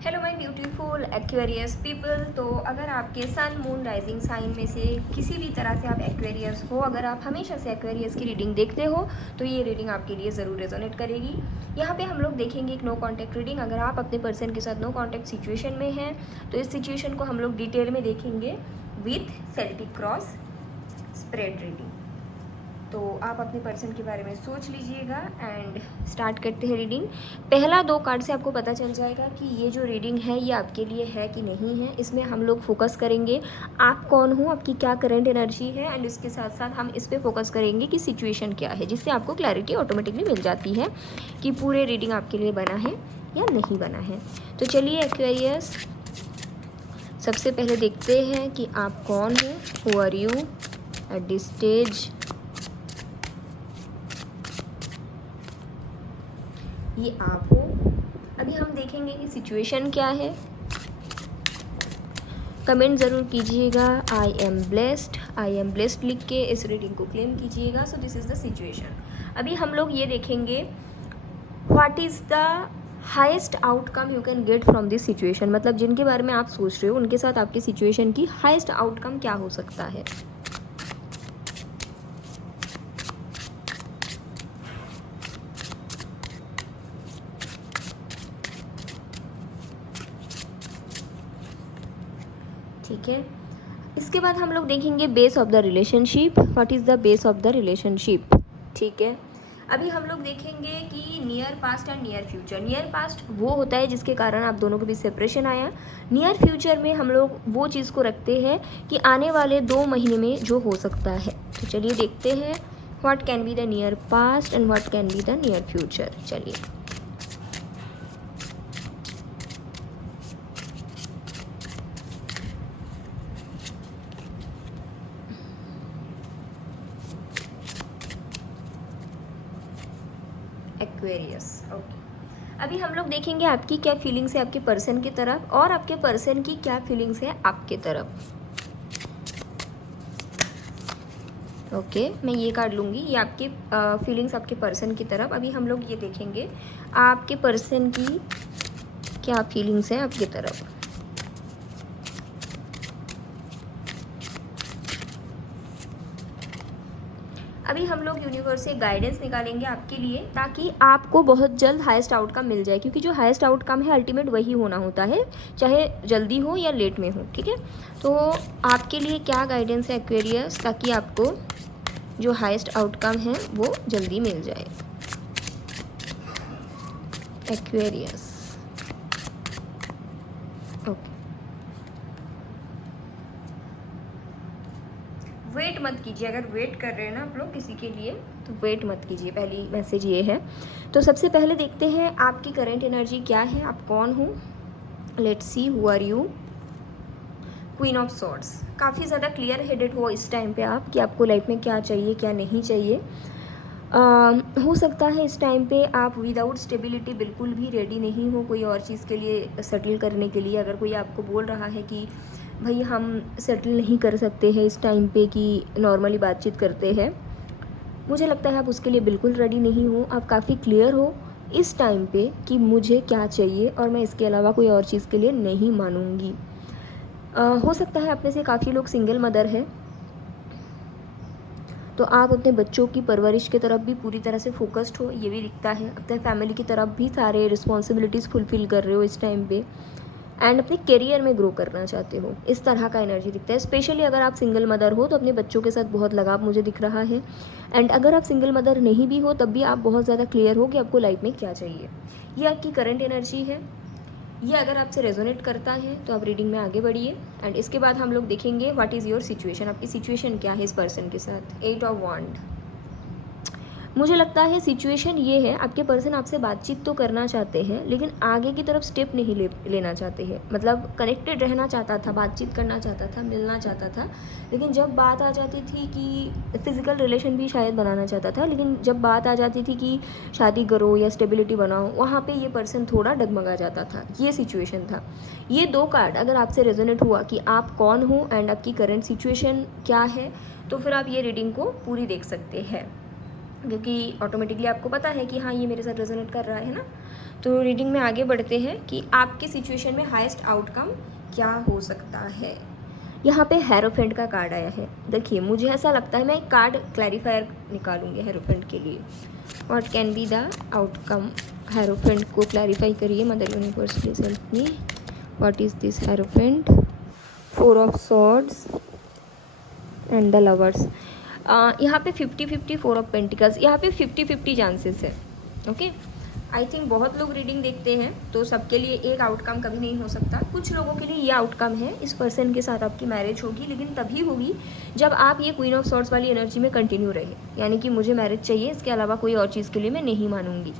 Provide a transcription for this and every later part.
Hello my beautiful Aquarius people. तो अगर आपके सन मून राइजिंग साइन में से किसी भी तरह से आप एक्वेरियस हो, अगर आप हमेशा से एक्वेरियस की रीडिंग देखते हो तो ये रीडिंग आपके लिए ज़रूर रेजोनेट करेगी। यहाँ पे हम लोग देखेंगे एक नो कॉन्टैक्ट रीडिंग। अगर आप अपने पर्सन के साथ नो कॉन्टैक्ट सिचुएशन में हैं तो इस सिचुएशन को हम लोग डिटेल में देखेंगे with Celtic cross spread reading. तो आप अपने पर्सन के बारे में सोच लीजिएगा एंड स्टार्ट करते हैं रीडिंग। पहला 2 कार्ड से आपको पता चल जाएगा कि ये जो रीडिंग है ये आपके लिए है कि नहीं है। इसमें हम लोग फोकस करेंगे आप कौन हो, आपकी क्या करंट एनर्जी है, एंड इसके साथ साथ हम इस पर फोकस करेंगे कि सिचुएशन क्या है, जिससे आपको क्लैरिटी ऑटोमेटिकली मिल जाती है कि पूरे रीडिंग आपके लिए बना है या नहीं बना है। तो चलिए एक्वेरियस, सबसे पहले देखते हैं कि आप कौन हो, who are you at this stage. ये आप हो। अभी हम देखेंगे कि सिचुएशन क्या है। कमेंट ज़रूर कीजिएगा आई एम ब्लेस्ड लिख के इस रीडिंग को क्लेम कीजिएगा। So this is the situation. अभी हम लोग ये देखेंगे what is the highest outcome you can get from this situation. मतलब जिनके बारे में आप सोच रहे हो उनके साथ आपकी सिचुएशन की हाइस्ट आउटकम क्या हो सकता है। ठीक है, इसके बाद हम लोग देखेंगे base of the relationship. What is the base of the relationship. ठीक है, अभी हम लोग देखेंगे कि near past and near future. Near past वो होता है जिसके कारण आप दोनों के बीच सेपरेशन आया। नियर फ्यूचर में हम लोग वो चीज़ को रखते हैं कि आने वाले 2 महीने में जो हो सकता है। तो चलिए देखते हैं what can be the near past and what can be the near future. चलिए, एक्वेरियस। ओके, अभी हम लोग देखेंगे आपकी क्या फीलिंग्स है आपके पर्सन की तरफ और आपके पर्सन की क्या फीलिंग्स है आपके तरफ। ओके, मैं ये कार्ड लूँगी, ये आपकी फीलिंग्स आपके पर्सन की तरफ। अभी हम लोग ये देखेंगे आपके पर्सन की क्या फीलिंग्स हैं आपकी तरफ। अभी हम लोग यूनिवर्स से गाइडेंस निकालेंगे आपके लिए, ताकि आपको बहुत जल्द हाईएस्ट आउटकम मिल जाए, क्योंकि जो हाईएस्ट आउटकम है अल्टीमेट वही होना होता है, चाहे जल्दी हो या लेट में हो। ठीक है, तो आपके लिए क्या गाइडेंस है एक्वेरियस, ताकि आपको जो हाईएस्ट आउटकम है वो जल्दी मिल जाए। एक्वेरियस, ओके, वेट मत कीजिए। अगर वेट कर रहे हैं ना आप लोग किसी के लिए तो वेट मत कीजिए। पहली मैसेज ये है। तो सबसे पहले देखते हैं आपकी करंट एनर्जी क्या है, आप कौन हो। Let's see who are you. Queen of swords, काफ़ी ज़्यादा क्लियर हेडेड हो इस टाइम पे आप कि आपको लाइफ में क्या चाहिए क्या नहीं चाहिए। हो सकता है इस टाइम पे आप विदाउट स्टेबिलिटी बिल्कुल भी रेडी नहीं हो कोई और चीज़ के लिए सेटल करने के लिए। अगर कोई आपको बोल रहा है कि भाई हम सेटल नहीं कर सकते हैं इस टाइम पे, कि नॉर्मली बातचीत करते हैं, मुझे लगता है आप उसके लिए बिल्कुल रेडी नहीं हो। आप काफ़ी क्लियर हो इस टाइम पे कि मुझे क्या चाहिए और मैं इसके अलावा कोई और चीज़ के लिए नहीं मानूंगी। हो सकता है आप में से काफ़ी लोग सिंगल मदर है, तो आप अपने बच्चों की परवरिश की तरफ भी पूरी तरह से फोकस्ड हो, ये भी दिखता है। अपने फैमिली की तरफ भी सारे रिस्पॉन्सिबिलिटीज़ फुलफ़िल कर रहे हो इस टाइम पे, एंड अपने करियर में ग्रो करना चाहते हो, इस तरह का एनर्जी दिखता है। स्पेशली अगर आप सिंगल मदर हो तो अपने बच्चों के साथ बहुत लगाव मुझे दिख रहा है। एंड अगर आप सिंगल मदर नहीं भी हो तब भी आप बहुत ज़्यादा क्लियर हो कि आपको लाइफ में क्या चाहिए। ये आपकी करंट एनर्जी है। ये अगर आपसे रेजोनेट करता है तो आप रीडिंग में आगे बढ़िए। एंड इसके बाद हम लोग देखेंगे व्हाट इज़ योर सिचुएशन, आपकी सिचुएशन क्या है इस पर्सन के साथ। 8 ऑफ वांड, मुझे लगता है सिचुएशन ये है आपके पर्सन आपसे बातचीत तो करना चाहते हैं लेकिन आगे की तरफ स्टेप नहीं लेना चाहते हैं। मतलब कनेक्टेड रहना चाहता था, बातचीत करना चाहता था, मिलना चाहता था, लेकिन जब बात आ जाती थी कि फिज़िकल रिलेशन भी शायद बनाना चाहता था, लेकिन जब बात आ जाती थी कि शादी करो या स्टेबिलिटी बनाओ, वहाँ पे ये पर्सन थोड़ा डगमगा जाता था। ये सिचुएशन था। ये 2 कार्ड अगर आपसे रेजोनेट हुआ कि आप कौन हो एंड आपकी करंट सिचुएशन क्या है, तो फिर आप ये रीडिंग को पूरी देख सकते हैं। क्योंकि ऑटोमेटिकली आपको पता है कि हाँ ये मेरे साथ रेजोनेट कर रहा है ना। तो रीडिंग में आगे बढ़ते हैं कि आपके सिचुएशन में हाईएस्ट आउटकम क्या हो सकता है। यहाँ पे हेरोफेंट का कार्ड आया है। देखिए मुझे ऐसा लगता है, मैं एक कार्ड क्लैरिफायर निकालूंगी हेरोफेंट के लिए। What can be the outcome, hierophant को क्लैरिफाई करिए mother universe please help me. What is this hierophant, 4 of swords and the lovers. यहाँ पे 50-50, 4 ऑफ पेंटिकल्स, यहाँ पे 50-50 चांसेस है। ओके, आई थिंक बहुत लोग रीडिंग देखते हैं तो सबके लिए एक आउटकम कभी नहीं हो सकता। कुछ लोगों के लिए ये आउटकम है, इस पर्सन के साथ आपकी मैरिज होगी, लेकिन तभी होगी जब आप ये क्वीन ऑफ सॉर्ड्स वाली एनर्जी में कंटिन्यू रहे, यानी कि मुझे मैरिज चाहिए, इसके अलावा कोई और चीज़ के लिए मैं नहीं मानूंगी,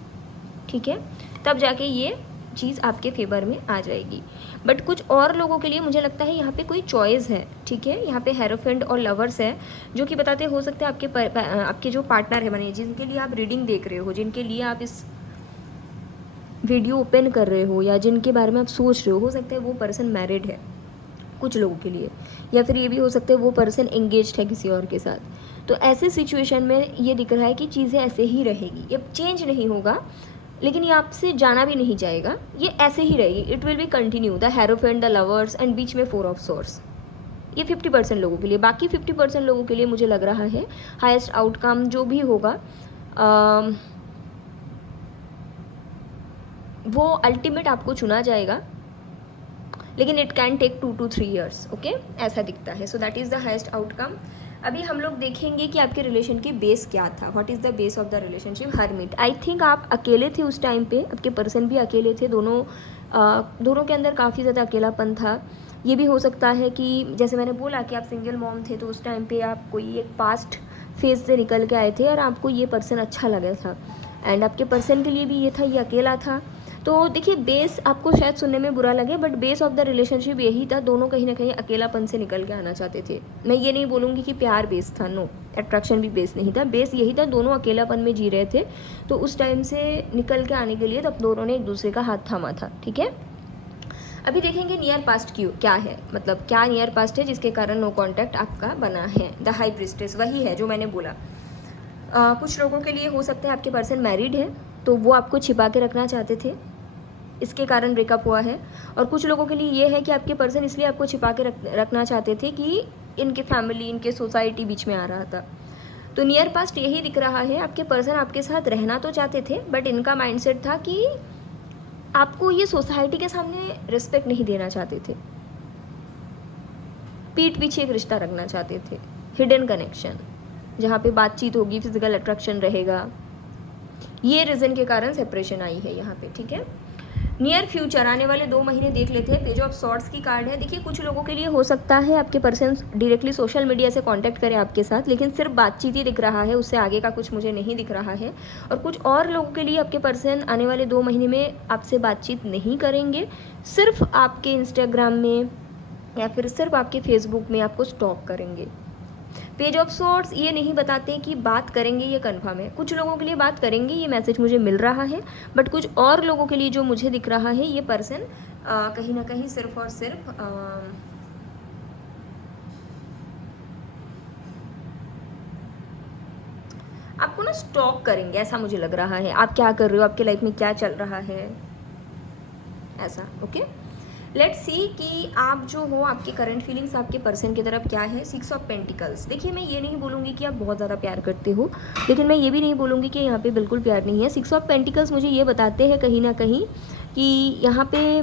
ठीक है, तब जाके ये चीज़ आपके फेवर में आ जाएगी। बट कुछ और लोगों के लिए मुझे लगता है यहाँ पे कोई चॉइस है, ठीक है। यहाँ पे हेरोफेंट और लवर्स है जो कि बताते हो सकते हैं आपके जो पार्टनर है बने, जिनके लिए आप रीडिंग देख रहे हो, जिनके लिए आप इस वीडियो ओपन कर रहे हो, या जिनके बारे में आप सोच रहे हो सकता है वो पर्सन मैरिड है कुछ लोगों के लिए, या फिर ये भी हो सकता है वो पर्सन एंगेज्ड है किसी और के साथ। तो ऐसे सिचुएशन में ये दिख रहा है कि चीज़ें ऐसे ही रहेगी, ये चेंज नहीं होगा, लेकिन ये आपसे जाना भी नहीं जाएगा, ये ऐसे ही रहेगी, it will be continue, the hierophant, the lovers and बीच में 4 ऑफ सॉर्ड्स। ये 50% लोगों के लिए। बाकी 50% लोगों के लिए मुझे लग रहा है हाईएस्ट आउटकम जो भी होगा वो अल्टीमेट आपको चुना जाएगा, लेकिन it can take 2 to 3 years, okay, ऐसा दिखता है। So that is the highest outcome. अभी हम लोग देखेंगे कि आपके रिलेशन की बेस क्या था, what is the base of the relationship. Hermit, I think आप अकेले थे उस टाइम पे, आपके पर्सन भी अकेले थे, दोनों के अंदर काफ़ी ज़्यादा अकेलापन था। ये भी हो सकता है कि जैसे मैंने बोला कि आप सिंगल मॉम थे, तो उस टाइम पे आप कोई एक पास्ट फेज से निकल के आए थे और आपको ये पर्सन अच्छा लगा था, एंड आपके पर्सन के लिए भी ये था, ये अकेला था। तो देखिए बेस आपको शायद सुनने में बुरा लगे, but base of the relationship यही था, दोनों कहीं ना कहीं अकेलापन से निकल के आना चाहते थे। मैं ये नहीं बोलूँगी कि प्यार बेस था, नो, अट्रैक्शन भी बेस नहीं था, बेस यही था, दोनों अकेलापन में जी रहे थे। तो उस टाइम से निकल के आने के लिए तब दोनों ने एक दूसरे का हाथ थामा था, ठीक है। अभी देखेंगे नियर पास्ट क्या है, मतलब क्या नियर पास्ट है जिसके कारण नो कॉन्टैक्ट आपका बना है। द हाई प्रिस्टेस वही है जो मैंने बोला। कुछ लोगों के लिए हो सकता है आपके पर्सन मैरिड है, तो वो आपको छिपा के रखना चाहते थे, इसके कारण ब्रेकअप हुआ है। और कुछ लोगों के लिए ये है कि आपके पर्सन इसलिए आपको छिपा के रखना चाहते थे कि इनके फैमिली, इनके सोसाइटी बीच में आ रहा था। तो नियर पास्ट यही दिख रहा है, आपके पर्सन आपके साथ रहना तो चाहते थे, बट इनका माइंडसेट था कि आपको ये सोसाइटी के सामने रिस्पेक्ट नहीं देना चाहते थे, पीठ पीछे एक रिश्ता रखना चाहते थे, हिडन कनेक्शन जहाँ पे बातचीत होगी, फिजिकल अट्रैक्शन रहेगा। ये रीज़न के कारण सेपरेशन आई है यहाँ पे, ठीक है। नियर फ्यूचर, आने वाले 2 महीने देख लेते हैं। पेज ऑफ सॉर्ड्स की कार्ड है। देखिए कुछ लोगों के लिए हो सकता है आपके पर्सन डायरेक्टली सोशल मीडिया से कांटेक्ट करें आपके साथ, लेकिन सिर्फ बातचीत ही दिख रहा है, उससे आगे का कुछ मुझे नहीं दिख रहा है। और कुछ और लोगों के लिए आपके पर्सन आने वाले 2 महीने में आपसे बातचीत नहीं करेंगे, सिर्फ आपके इंस्टाग्राम में या फिर सिर्फ आपके फेसबुक में आपको स्टॉक करेंगे। पेज ऑफ सॉर्ड्स ये नहीं बताते कि बात करेंगे, ये कन्फर्म है। कुछ लोगों के लिए बात करेंगे, ये मैसेज मुझे मिल रहा है, बट कुछ और लोगों के लिए जो मुझे दिख रहा है, ये पर्सन कहीं ना कहीं सिर्फ और सिर्फ आपको ना स्टॉक करेंगे, ऐसा मुझे लग रहा है। आप क्या कर रहे हो, आपके लाइफ में क्या चल रहा है, ऐसा, ओके। लेट्स सी कि आप जो हो, आपके करंट फीलिंग्स आपके पर्सन की तरफ क्या है। 6 ऑफ पेंटिकल्स। देखिए मैं ये नहीं बोलूँगी कि आप बहुत ज़्यादा प्यार करते हो, लेकिन मैं ये भी नहीं बोलूँगी कि यहाँ पे बिल्कुल प्यार नहीं है। 6 ऑफ पेंटिकल्स मुझे ये बताते हैं कहीं ना कहीं कि यहाँ पे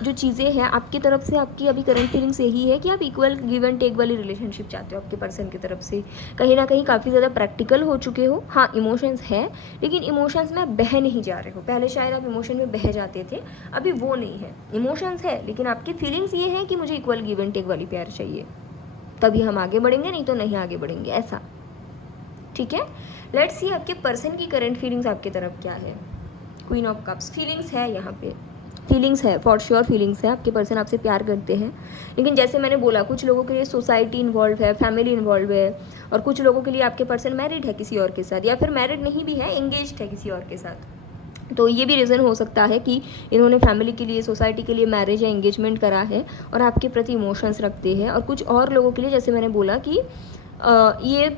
जो चीज़ें हैं आपकी तरफ से, आपकी अभी करंट फीलिंग्स यही है कि आप इक्वल गिव एंड टेक वाली रिलेशनशिप चाहते हो। आपके पर्सन की तरफ से कहीं ना कहीं काफ़ी ज़्यादा प्रैक्टिकल हो चुके हो। हाँ इमोशंस है, लेकिन इमोशंस में आप बह नहीं जा रहे हो। पहले शायद आप इमोशन में बह जाते थे, अभी वो नहीं है। इमोशंस है, लेकिन आपकी फीलिंग्स ये है कि मुझे इक्वल गिव एंड टेक वाली प्यार चाहिए, तभी हम आगे बढ़ेंगे, नहीं तो नहीं आगे बढ़ेंगे, ऐसा, ठीक है। लेट्स सी आपके पर्सन की करंट फीलिंग्स आपकी तरफ क्या है। Queen of cups. फीलिंग्स है, यहाँ पे फीलिंग्स है, फॉर श्योर फीलिंग्स है। आपके पर्सन आपसे प्यार करते हैं, लेकिन जैसे मैंने बोला कुछ लोगों के लिए सोसाइटी इन्वॉल्व है, फैमिली इन्वॉल्व है, और कुछ लोगों के लिए आपके पर्सन मैरिड है किसी और के साथ, या फिर मैरिड नहीं भी है, एंगेज्ड है किसी और के साथ। तो ये भी रीज़न हो सकता है कि इन्होंने फैमिली के लिए, सोसाइटी के लिए मैरिज या एंगेजमेंट करा है और आपके प्रति इमोशंस रखते हैं। और कुछ और लोगों के लिए जैसे मैंने बोला कि ये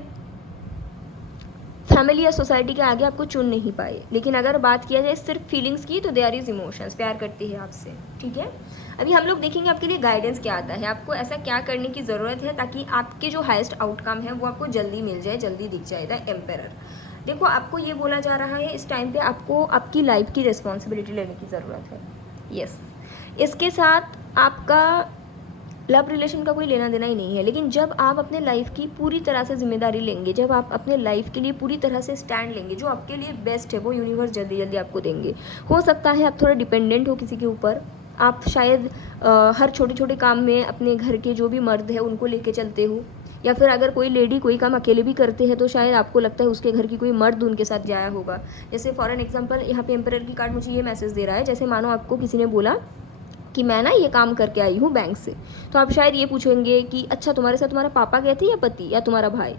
फैमिली या सोसाइटी के आगे आपको चुन नहीं पाए। लेकिन अगर बात किया जाए सिर्फ फीलिंग्स की, तो देयर इज़ इमोशंस, प्यार करती है आपसे, ठीक है। अभी हम लोग देखेंगे आपके लिए गाइडेंस क्या आता है, आपको ऐसा क्या करने की ज़रूरत है ताकि आपके जो हाईएस्ट आउटकम है वो आपको जल्दी मिल जाए, जल्दी दिख जाए। द एम्पेरर, देखो आपको ये बोला जा रहा है इस टाइम पे आपको आपकी लाइफ की रिस्पॉन्सिबिलिटी लेने की ज़रूरत है। यस, इसके साथ आपका लव रिलेशन का कोई लेना देना ही नहीं है। लेकिन जब आप अपने लाइफ की पूरी तरह से जिम्मेदारी लेंगे, जब आप अपने लाइफ के लिए पूरी तरह से स्टैंड लेंगे, जो आपके लिए बेस्ट है वो यूनिवर्स जल्दी जल्दी आपको देंगे। हो सकता है आप थोड़ा डिपेंडेंट हो किसी के ऊपर, आप शायद हर छोटे छोटे काम में अपने घर के जो भी मर्द है उनको लेके चलते हो, या फिर अगर कोई लेडी कोई काम अकेले भी करते हैं तो शायद आपको लगता है उसके घर की कोई मर्द उनके साथ जाया होगा। जैसे फॉर एन एग्जांपल यहाँ पे एम्परर की कार्ड मुझे ये मैसेज दे रहा है, जैसे मानो आपको किसी ने बोला कि मैं ना ये काम करके आई हूँ बैंक से, तो आप शायद ये पूछेंगे कि अच्छा तुम्हारे साथ तुम्हारा पापा गए थे या पति या तुम्हारा भाई।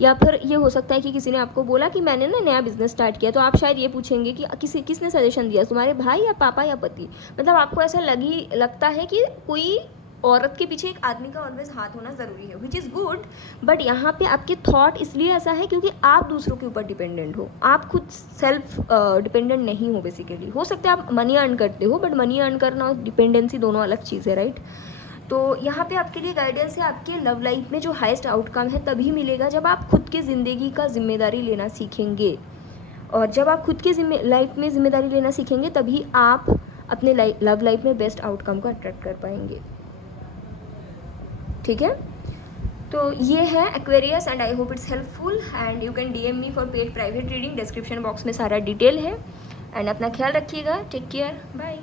या फिर ये हो सकता है कि किसी ने आपको बोला कि मैंने ना नया बिजनेस स्टार्ट किया, तो आप शायद ये पूछेंगे कि किसने सजेशन दिया, तुम्हारे भाई या पापा या पति। मतलब आपको ऐसा लगता है कि कोई औरत के पीछे एक आदमी का ऑलवेज हाथ होना ज़रूरी है, विच इज़ गुड। बट यहाँ पे आपके थॉट इसलिए ऐसा है क्योंकि आप दूसरों के ऊपर डिपेंडेंट हो, आप खुद सेल्फ डिपेंडेंट नहीं हो। बेसिकली हो सकता है आप मनी अर्न करते हो, बट मनी अर्न करना और डिपेंडेंसी दोनों अलग चीज़ है, राइट। तो यहाँ पे आपके लिए गाइडेंस है, आपके लव लाइफ में जो हाईएस्ट आउटकम है तभी मिलेगा जब आप खुद की ज़िंदगी का जिम्मेदारी लेना सीखेंगे। और जब आप खुद की लाइफ में जिम्मेदारी लेना सीखेंगे तभी आप अपने लव लाइफ में बेस्ट आउटकम को अट्रैक्ट कर पाएंगे, ठीक है। तो ये है Aquarius and I hope it's helpful and you can DM me for paid private reading. Description box में सारा डिटेल है। एंड अपना ख्याल रखिएगा, टेक केयर, बाय।